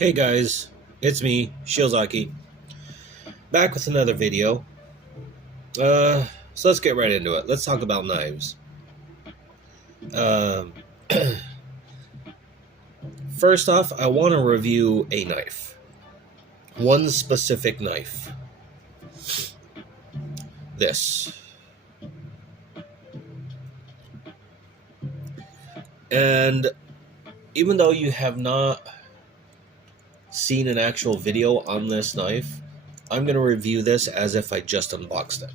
Hey guys, it's me, Shiozaki, back with another video. So let's get right into it. Let's talk about knives. Um, First off, I want to review a knife. One specific knife. This. And even though you have not seen an actual video on this knife, I'm going to review this as if I just unboxed it.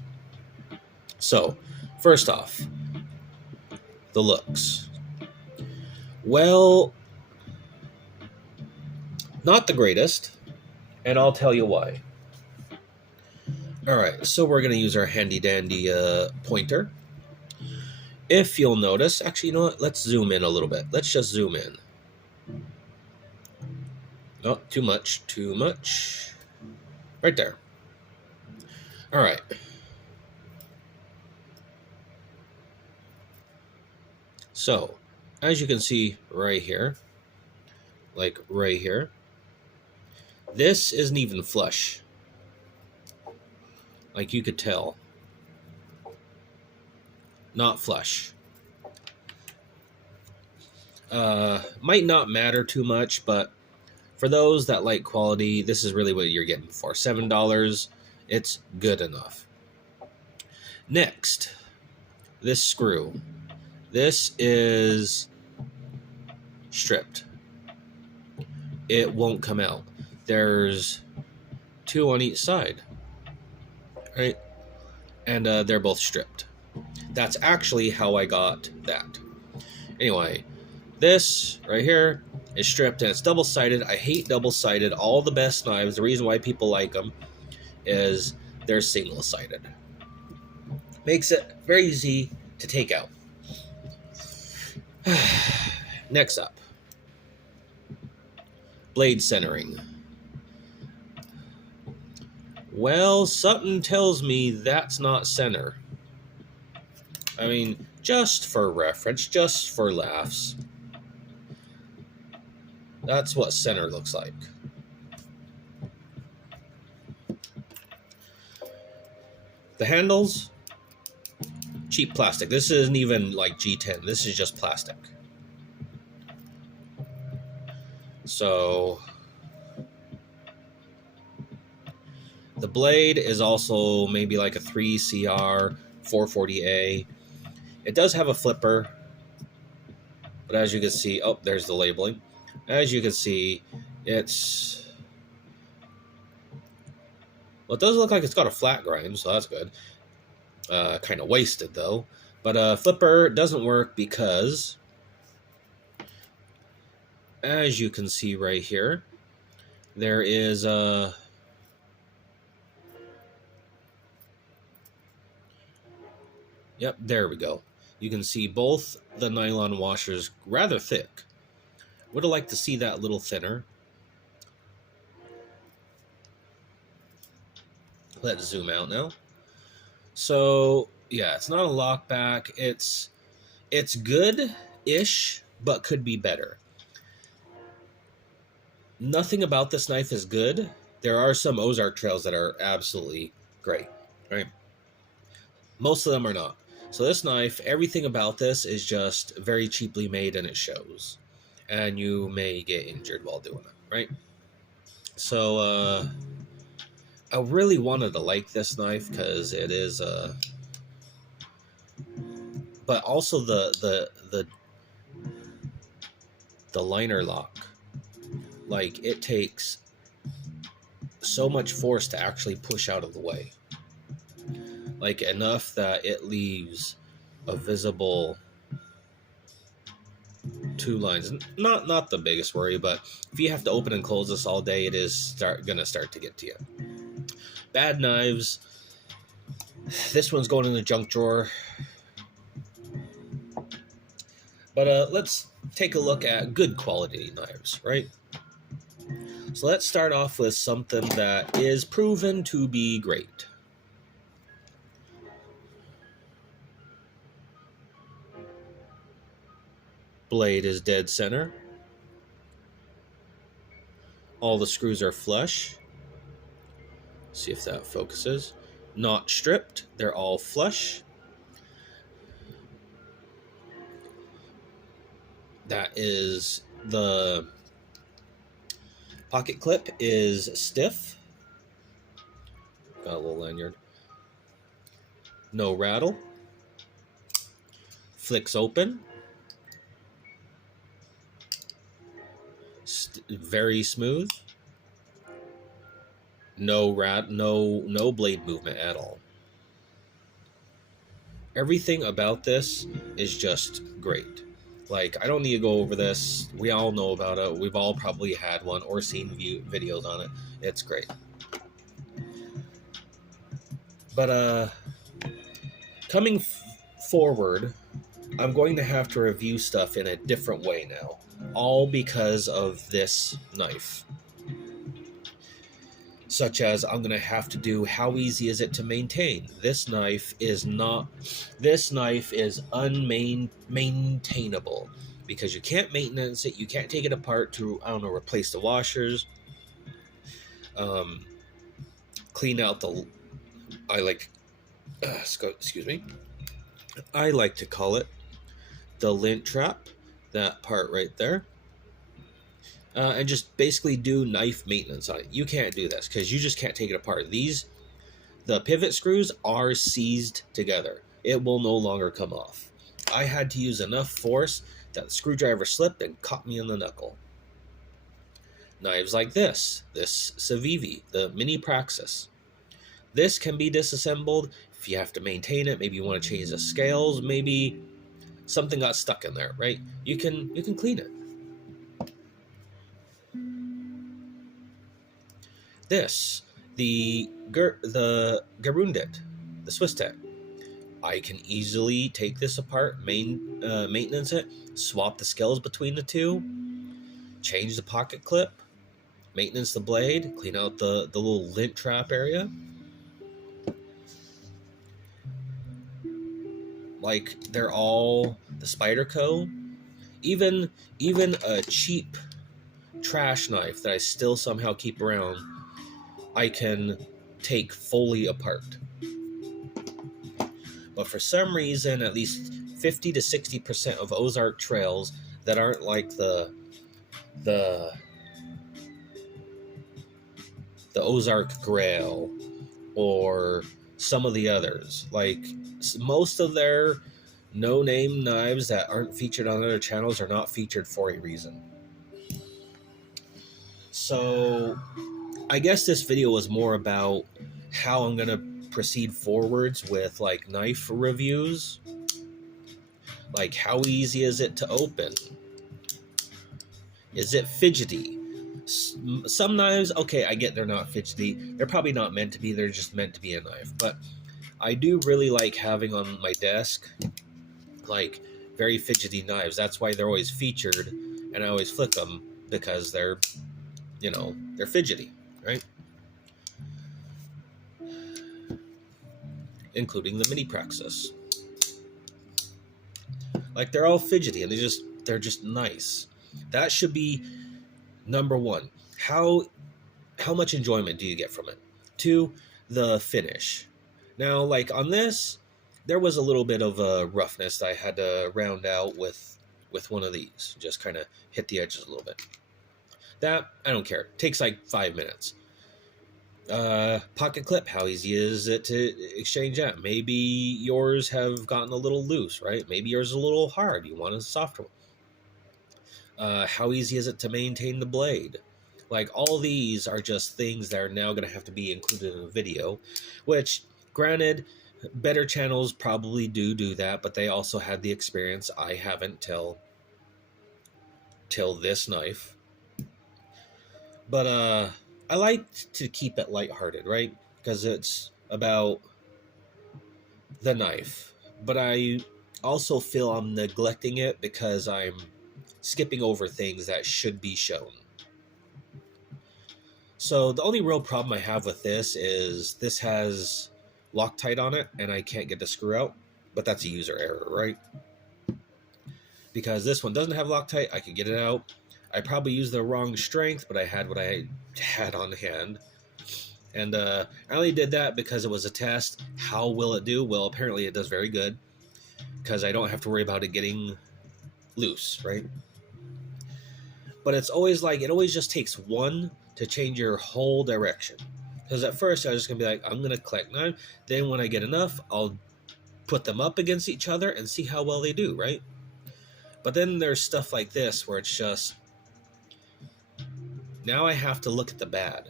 So, first off, the looks. Well, not the greatest, and I'll tell you why. Alright, so we're going to use our handy dandy pointer. If you'll notice, actually, you know what? Let's zoom in a little bit. Let's just zoom in. Oh, too much, too much. Right there. Alright. So, as you can see right here, like right here, this isn't even flush. Like you could tell. Not flush. Might not matter too much, but for those that like quality, this is really what you're getting for. $7, it's good enough. Next, this screw. This is stripped. It won't come out. There's two on each side, right? And they're both stripped. That's actually how I got that. Anyway, this right here is stripped and it's double-sided. I hate double-sided. All the best knives, the reason why people like them is they're single-sided. Makes it very easy to take out. Next up, blade centering. Well, something tells me that's not center. I mean, just for reference, just for laughs. That's what center looks like. The handles, cheap plastic. This isn't even like G10. This is just plastic. So the blade is also maybe like a 3CR 440A. It does have a flipper, but as you can see, oh, there's the labeling. As you can see, it's, well, it does look like it's got a flat grind, so that's good. Kind of wasted though. But flipper doesn't work because, as you can see right here, there is a yep, there we go. You can see both the nylon washers rather thick. Would have liked to see that a little thinner. Let's zoom out now. So yeah, it's not a lockback. It's good-ish, but could be better. Nothing about this knife is good. There are some Ozark trails that are absolutely great, right? Most of them are not. So this knife, everything about this is just very cheaply made and it shows. And you may get injured while doing it, right? So I really wanted to like this knife because it is but also the liner lock. Like, it takes so much force to actually push out of the way. Like, enough that it leaves a visible two lines. Not the biggest worry, but if you have to open and close this all day, it is gonna start to get to you. Bad knives. This one's going in the junk drawer. But let's take a look at good quality knives, right? So let's start off with something that is proven to be great. Blade is dead center. All the screws are flush. See if that focuses. Not stripped. They're all flush. That is the pocket clip is stiff. Got a little lanyard. No rattle. Flicks open. Very smooth. No blade movement at all. Everything about this is just great. Like, I don't need to go over this. We all know about it. We've all probably had one or seen videos on it. It's great. But coming forward, I'm going to have to review stuff in a different way now. All because of this knife. Such as, I'm going to have to do how easy is it to maintain. This knife is unmaintainable because you can't maintenance it. You can't take it apart to, I don't know, replace the washers, clean out the, I like to call it the lint trap, that part right there. And just basically do knife maintenance on it. You can't do this because you just can't take it apart. The pivot screws are seized together. It will no longer come off. I had to use enough force that the screwdriver slipped and caught me in the knuckle. Knives like this Civivi, the Mini Praxis. This can be disassembled if you have to maintain it. Maybe you want to change the scales. Maybe something got stuck in there, right? You can clean it. This, the Gerundit, the Swiss tech. I can easily take this apart, maintenance it, swap the scales between the two, change the pocket clip, maintenance the blade, clean out the little lint trap area. Like, they're all the Spyderco. Even a cheap trash knife that I still somehow keep around, I can take fully apart. But for some reason, at least 50 to 60% of Ozark trails that aren't like the Ozark Grail or some of the others, like most of their no-name knives that aren't featured on other channels are not featured for a reason. So I guess this video was more about how I'm going to proceed forwards with like knife reviews. Like, how easy is it to open? Is it fidgety? Some knives, okay, I get they're not fidgety. They're probably not meant to be. They're just meant to be a knife. But I do really like having on my desk like very fidgety knives. That's why they're always featured, and I always flick them because they're, you know, they're fidgety, right? Including the Mini Praxis. Like, they're all fidgety and they're just nice. That should be number one. How much enjoyment do you get from it? 2, the finish. Now, like on this, there was a little bit of a roughness that I had to round out with one of these. Just kind of hit the edges a little bit. That, I don't care. It takes like 5 minutes. Pocket clip, how easy is it to exchange that? Maybe yours have gotten a little loose, right? Maybe yours is a little hard. You want a softer one. How easy is it to maintain the blade? Like, all these are just things that are now going to have to be included in a video, which, granted, better channels probably do that, but they also had the experience. I haven't till this knife. But I like to keep it lighthearted, right? Because it's about the knife. But I also feel I'm neglecting it because I'm skipping over things that should be shown. So the only real problem I have with this is this has Loctite on it, and I can't get the screw out. But that's a user error, right? Because this one doesn't have Loctite, I could get it out. I probably used the wrong strength, but I had what I had on hand. And I only did that because it was a test. How will it do? Well, apparently it does very good, because I don't have to worry about it getting loose, right? But it's always like, it always just takes one to change your whole direction. Because at first I was just going to be like, I'm going to collect 9. Then when I get enough, I'll put them up against each other and see how well they do, right? But then there's stuff like this where it's just, now I have to look at the bad.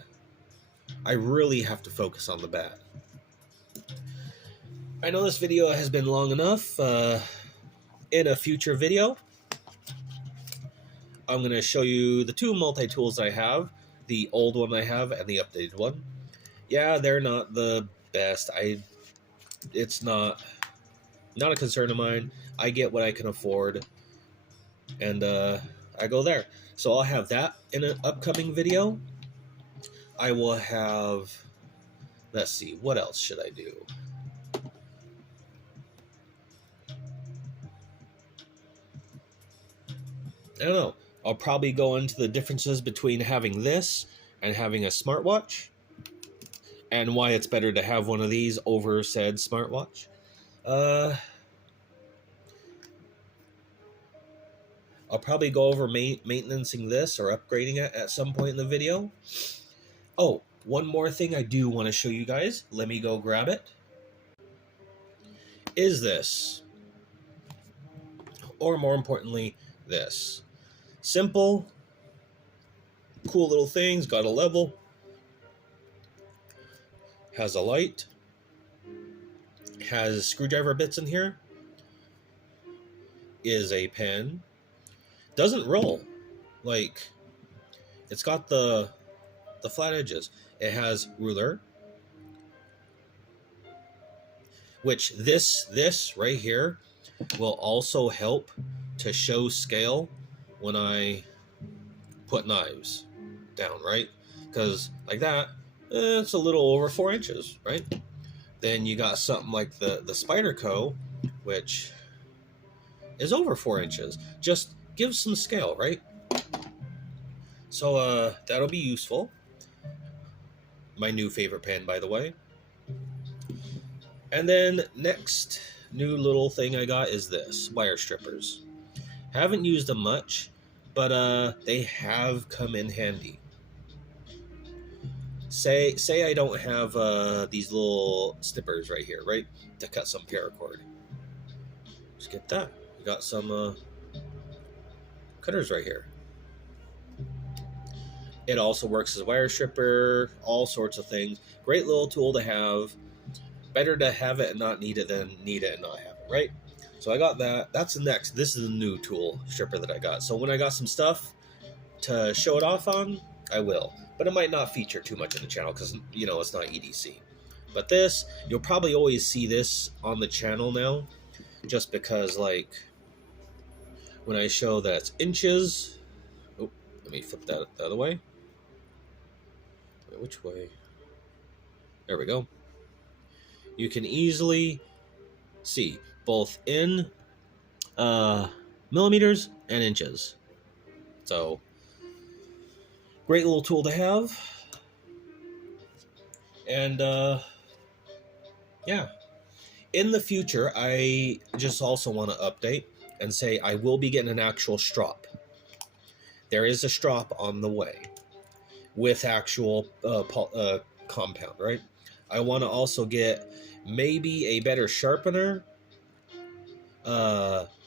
I really have to focus on the bad. I know this video has been long enough. In a future video, I'm going to show you the 2 multi-tools I have, the old one I have and the updated one. Yeah, they're not the best. It's not a concern of mine. I get what I can afford, and I go there. So I'll have that in an upcoming video. I will have, let's see, what else should I do? I don't know. I'll probably go into the differences between having this and having a smartwatch, and why it's better to have one of these over said smartwatch. I'll probably go over maintaining this or upgrading it at some point in the video. Oh, one more thing I do want to show you guys. Let me go grab it. Is this, or more importantly, this. Simple, cool little things. Got a level. Has a light. Has screwdriver bits in here. Is a pen. Doesn't roll. Like, it's got the flat edges. It has ruler, which this right here will also help to show scale when I put knives down, right? Because like that, it's a little over 4 inches, right? Then you got something like the Spyderco, which is over 4 inches. Just gives some scale, right? So that'll be useful. My new favorite pen, by the way. And then next new little thing I got is this, wire strippers. Haven't used them much, but they have come in handy. Say I don't have these little snippers right here, right, to cut some paracord. Just get that. We got some cutters right here. It also works as a wire stripper, all sorts of things. Great little tool to have. Better to have it and not need it than need it and not have it, right? So I got that. That's the next. This is the new tool stripper that I got. So when I got some stuff to show it off on, I will. But it might not feature too much in the channel because, you know, it's not EDC. But this, you'll probably always see this on the channel now, just because, like, when I show that it's inches. Oh, let me flip that the other way. Wait, which way? There we go. You can easily see both in millimeters and inches. So, great little tool to have. And yeah, in the future, I just also want to update and say I will be getting an actual strop. There is a strop on the way with actual compound, right? I want to also get maybe a better sharpener,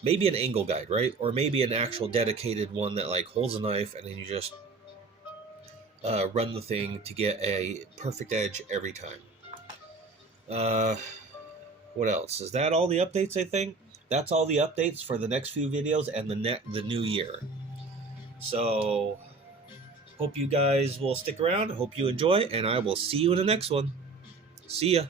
maybe an angle guide, right? Or maybe an actual dedicated one that like holds a knife and then you just run the thing to get a perfect edge every time. What else? Is that all the updates, I think? That's all the updates for the next few videos and the new year. So, hope you guys will stick around. Hope you enjoy, and I will see you in the next one. See ya.